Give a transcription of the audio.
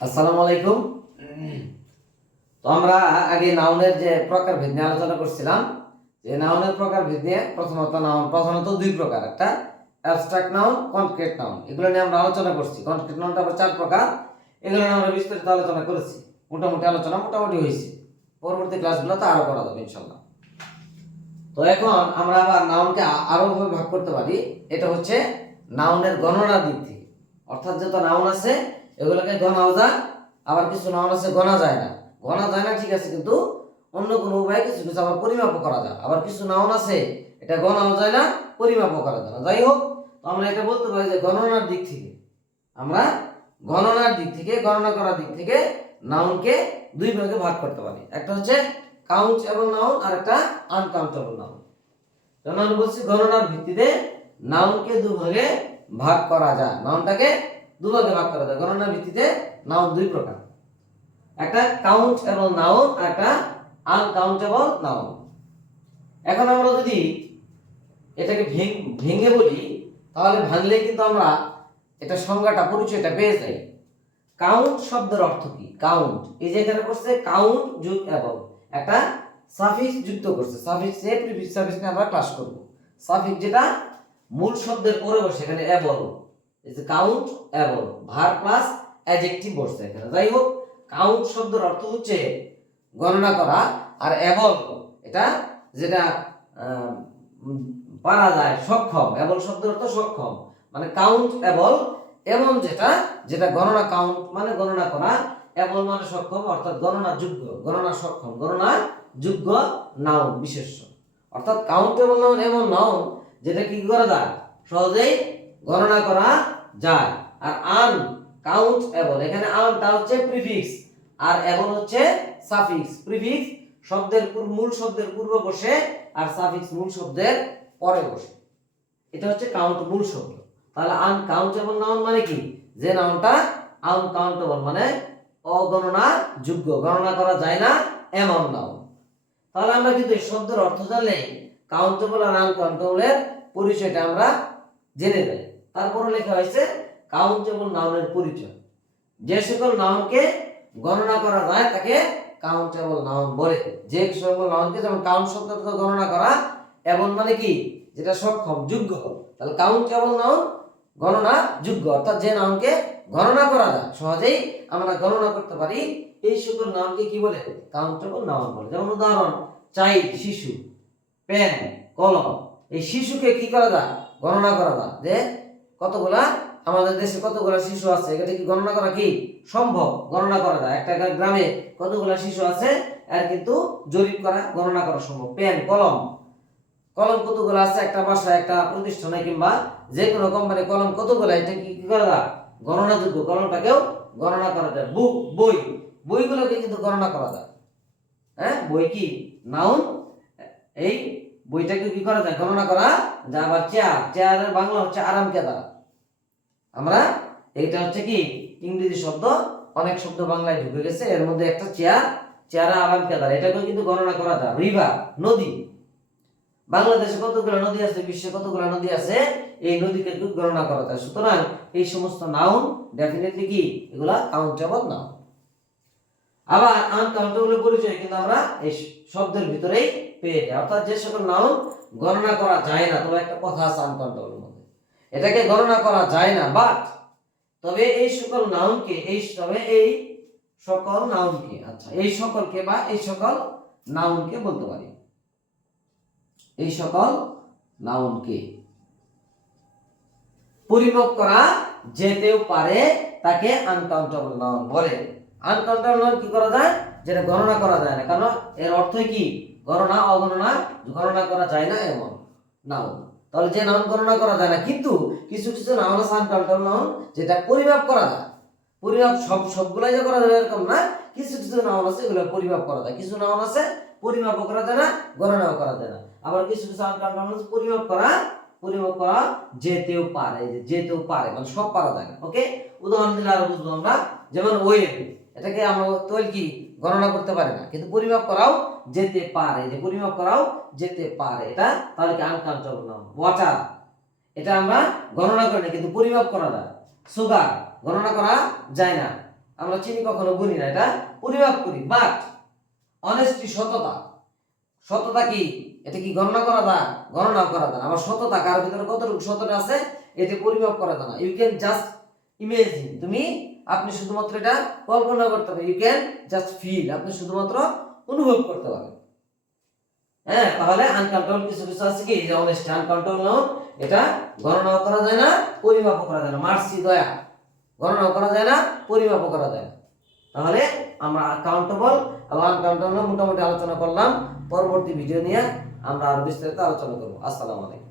আসসালামু আলাইকুম। তো আমরা আগে নাউনের যে প্রকারভেদ নিয়ে আলোচনা করছিলাম, যে নাউনের প্রকারভেদ নিয়ে প্রধানত দুই প্রকার, একটা অ্যাবস্ট্রাক্ট নাউন, কনক্রিট নাউন। এগুলো নিয়ে আমরা আলোচনা করছি। কনক্রিট নাউনটা আবার চার প্রকার, এগুলো নিয়ে আমরা বিস্তারিত আলোচনা করেছি। মোটামুটি হয়েছে। পরবর্তী ক্লাসগুলোতে আরো করা যাবে ইনশাল্লাহ। তো এখন আমরা আবার নাউনকে আরো ভাবে ভাগ করতে পারি। এটা হচ্ছে নাউনের গণনার দিক থেকে, অর্থাৎ যত নাউন আছে এগুলোকে গণাও যায়, আবার কিছু নাউন আছে গণা যায় না। ঠিক আছে, কিন্তু অন্য কোনো উপায়ে কিছু কিছু আবার পরিমাপও করা যায়। আবার কিছু নাউন আছে এটা গণাও যায় না, পরিমাপও করা যায় না। যাই হোক, তো আমরা এটা বলতে পারি যে গণনা করার দিক থেকে নাউনকে দুই ভাগে ভাগ করতে পারি। একটা হচ্ছে কাউন্টেবল নাউন আর একটা আনকাউন্টেবল নাউন। যেমন আমি বলছি গণনার ভিত্তিতে নাউনকে দুভাগে ভাগ করা যায়, নাউনটাকে দুভাগে ভাগ করা যায়। গণনার ভিত্তিতে নাউন দুই প্রকার, একটা কাউন্টেবল নাউন আর একটা আনকাউন্টেবল নাউন। এখন আমরা যদি এটাকে ভেঙে বলি, তাহলে ভাঙলে কিন্তু আমরা এটা সংজ্ঞাটা, পরিচয়টা পেয়ে যাই। কাউন্ট শব্দের অর্থ কি? কাউন্ট, এই যে এখানে করছে কাউন্ট যোগ এবং একটা সাফিক্স যুক্ত করছে। সাফিক্স এ প্রিফিক্স সাফিক্স নিয়ে আমরা ক্লাস করব। সাফিক্স যেটা মূল শব্দের পরে বসে, এখানে এবল, এই যে count able, verb plus adjective বসছে এখানে। যাই হোক, কাউন্ট শব্দের অর্থ হচ্ছে গণনা করা, আর এবল এটা যেটা পারা যায়, সক্ষম। এবল শব্দের অর্থ সক্ষম, মানে কাউন্ট এবল এমন যেটা যেটা গণনা, কাউন্ট মানে গণনা করা, এবল মানে সক্ষম, অর্থাৎ গণনা যোগ্য, গণনা সক্ষম, গণনা যোগ্য নাউন বিশেষ্য। অর্থাৎ কাউন্টেবল নাউন এমন নাউন যেটা কি করা যায়, সহজেই গণনা করা যায়। আর আন কাউন্টেবল, এখানে আনটা হচ্ছে প্রিফিক্স আর এবল হচ্ছে সাফিক্স। প্রিফিক্স শব্দের মূল শব্দের পূর্বে বসে, আর সাফিক্স মূল শব্দের পরে বসে। এটা হচ্ছে কাউন্ট মূল শব্দ। তাহলে আনকাউন্টেবল নাউন মানে কি? যে নাউনটা আনকাউন্টেবল মানে অগণনা যোগ্য, গণনা করা যায় না এমন নাউন। তাহলে আমরা কিন্তু এই শব্দের অর্থ জানলে কাউন্টেবল আর আনকাউন্টেবলের পরিচয়টা আমরা জেনে যাই। তারপরে লেখা হয়েছে কাউন্টেবল নাউনের পরিচয়। যে সকল নাউনকে গণনা করা যায় তাকে কাউন্টেবল নাউন বলে। যে সকল নাউনকে, যেমন কাউন্ট শব্দটা গণনা করা, এবং মানে কি, যেটা সক্ষম, যোগ্য। তাহলে কাউন্টেবল নাউন গণনা যোগ্য, অর্থাৎ যে নাউনকে গণনা করা যায়, সহজেই আমরা গণনা করতে পারি, এই সকল নাউনকে কি বলে? কাউন্টেবল নাউন বলে। যেমন উদাহরণ, চাইল্ড শিশু, পেন কলম। এই শিশুকে কি করা যায়? গণনা করা যায়, যে কতগুলা আমাদের দেশে কতগুলা শিশু আছে, এটা কি গণনা করা কি সম্ভব? গণনা করা যায়। একটা গ্রামে কতগুলা শিশু আছে এর কিন্তু জরিপ করা, গণনা করা সম্ভব। পেন কলম কতগুলো আছে একটা বাসায়, একটা প্রতিষ্ঠানে, কিংবা যে কোনো কোম্পানি, কলম কতগুলো, এটা কি করা যায়? গণনাযোগ্য, কলমটাকেও গণনা করা যায়। বুক বইগুলোকে কিন্তু গণনা করা যায়। হ্যাঁ, বই কি নাউন, এই বইটাকে কি করা যায়? গণনা করা যায়। আবার চেয়ারের বাংলা হচ্ছে আরাম কেদা। আমরা এইটা হচ্ছে কি ইংরেজি শব্দ, অনেক শব্দ বাংলায় ঢুকে গেছে, এর মধ্যে একটা চেয়ারে আরাম কেদা, এটাকেও কিন্তু গণনা করা যায়। রিভার নদী, বাংলাদেশে কতগুলো নদী আছে, বিশ্বে কতগুলো নদী আছে, এই নদীকে গণনা করা যায়। সুতরাং এই সমস্ত নাউন ডেফিনেটলি কি, এগুলা কাউন্টেবল নাউন। আবার আনকাউন্টেবল পরিচয় কিন্তু আমরা এই শব্দের ভিতরেই পেয়ে যাই। অর্থাৎ যে সকল নাউন গণনা করা যায় না, তবে একটা কথা আছে আনকাউন্টেবলের মধ্যে, এটাকে গণনা করা যায় না, বাট তবে এই সকল নাউনকে, এই সকল নাউনকে, আচ্ছা এই সকলকে বা এই সকল নাউনকে বলতে পারি, এই সকল নাউনকে পরিমাপ করা যেতেও পারে, তাকে আনকাউন্টেবল নাউন বলে। আনকাউন্টেবল নাউন কি করা যায়? যেটা গণনা করা যায় না, কারণ এর অর্থ কি, গণনা অগণনা, গণনা করা যায় না এমন নাউন। তাহলে যে নাউন গণনা করা যায় না, কিন্তু কিছু কিছু নাউন আছে আনকাউন্টেবল নাউন যেটা পরিমাপ করা যায়। পরিমাপ সবগুলাই যে করা যাবে এরকম না, কিছু কিছু নাউন আছে এগুলো পরিমাপ করা যায়। কিছু নাউন আছে পরিমাপও করা যায় না, গণনাও করা যায় না। আবার কিছু কিছু আনকাউন্টেবল পরিমাপ করা যেতেও পারে, যেতেও পারে মানে সব পারা যায় না। ওকে, উদাহরণ দিলে আরো বুঝবো আমরা। যেমন ওয়েট, এটাকে আমরা তৈল কি গণনা করতে পারি না, কিন্তু পরিমাপ করাও যেতে পারে, যে পরিমাপ করাও যেতে পারে, এটা তাহলে কি আনকাউন্টেবল নাউন। ওয়াটার, এটা আমরা গণনা করি না, কিন্তু পরিমাপ করা যায়। সুগার গণনা করা যায় না, আমরা চিনি কখনো গুনি না, এটা পরিমাপ করি। বাট অনেস্টি, সততা, সততা কি, এটা কি গণনা করা যায়? গণনা করা যায়। আমার সততা কার ভিতরে কতটুকু সততা আছে এতে পরিমাপ করা যায় না। ইউ ক্যান জাস্ট ইমেজিন, আপনি শুধুমাত্র এটা কল্পনা করতে পারেন। ইউ ক্যান জাস্ট ফিল, আপনি শুধুমাত্র অনুভব করতে পারেন। হ্যাঁ, তাহলে আনকন্ট্রোল কিছু কিছু আছে কি, যে অনেস্টি আনকন্ট্রোল নাউন, এটা গণনাও করা যায় না, পরিমাপও করা যায় না। মার্সি, দয়া, গণনাও করা যায় না, পরিমাপও করা যায় না। তাহলে আমরা কাউন্টেবল এবং আনকাউন্টেবল মোটামুটি আলোচনা করলাম। পরবর্তী ভিডিও নিয়ে আমরা আরো বিস্তারিত আলোচনা করব। আসসালামু আলাইকুম।